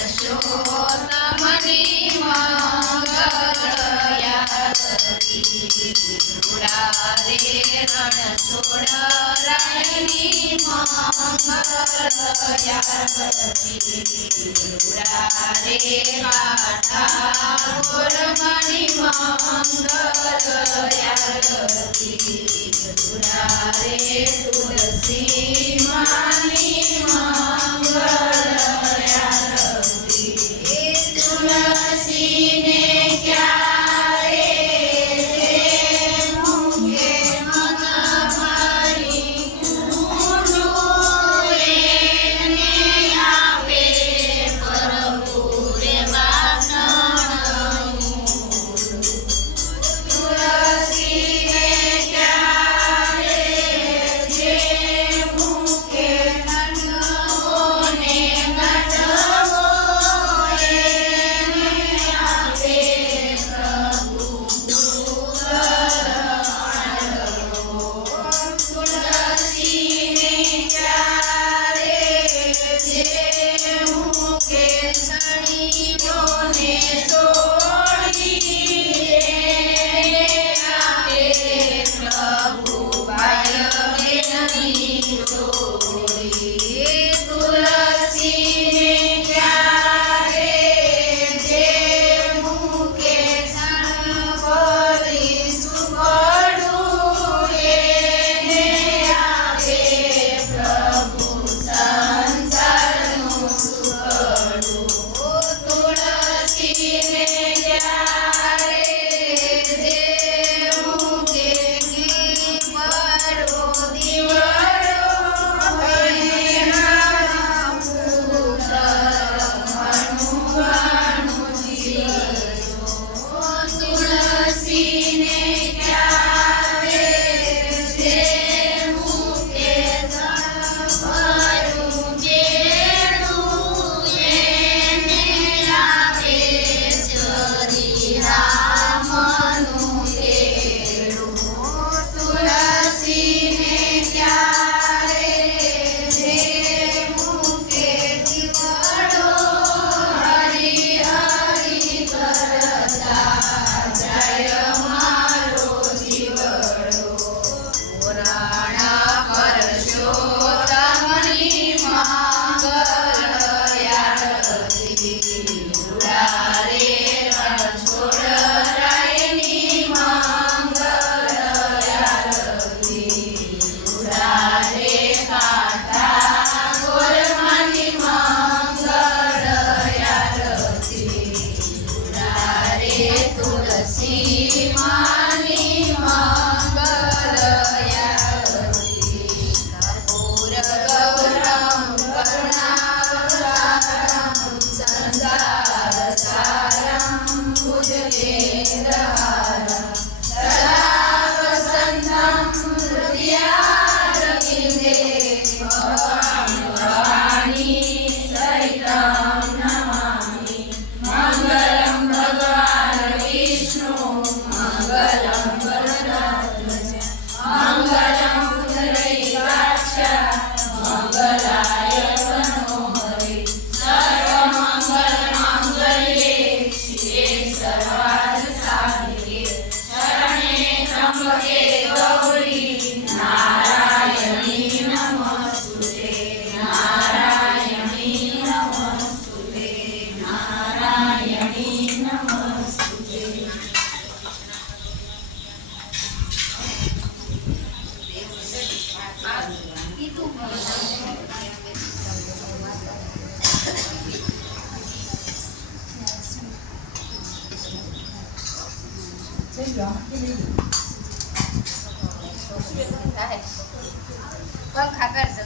પરશોત્તમની મંગલયારતી રે રણછોડ રાયની મંગલયારતી રે કાઠા ગોરમણી મંગલયારતી રે તુલસી માની મંગલયારતી તુલસીને ક્યારે મુકે મન ભરી ઊંડું એને આપે પ્રભુ રે વાસણ તુલસીને ક્યારે જે મુકે નટવોને નટવો એને આપે પ્રભુ તુલસીને ક્યારે જે મુકે સણીઓને છોડી એને આપે પ્રભુ બાય બેનની જોડી તુલસીને ક્યારે જે મુકે સણપરી સુગડું એને આપે પ્રભુ સંસારનું સુગડું તુલસીને ક્યારે જે મુકે પરો દીવડો એના પુત્ર મનુવાણું જીવજો તુલસીને ક્યારે જે મુકે ધન ભરું બેડું એને આપે શ્રી રામનું તેડું તુલસીને ક્યારે જે મુકે દીવડો હરી હરી કરતા જય મારો જીવડો પુરાણા પરશોત્તમની મંગલયારતી રે રણછોડ રાયની મંગલયારતી રે કાઠા ગોરમણી મંગલયારતી રે તુલસી માની મંગલયારતી કર્પૂર ગૌરમ કરુણાવતારમ સંસાર સારમ ભુજગેન્દ્રહારમ સદા વસંતમ હૃદયારવિંદે ભવાણી સહિતમ નમામિ મંગલમ ભગવાન વિષ્ણુ મંગલમ વરદાધ્વજ મંગલમ પુંડરીકાક્ષ મંગલાય તનોહરે સર્વમંગલમાંગલ્યે શિવે સર્વાર્થ સાધિકે શરણે ત્ર્યંબકે ગૌરી નારાયણી નમસ્તુતે નારાયણી નમસ્તુતે નારાયણી નમસ્તુતે પંખા કરજો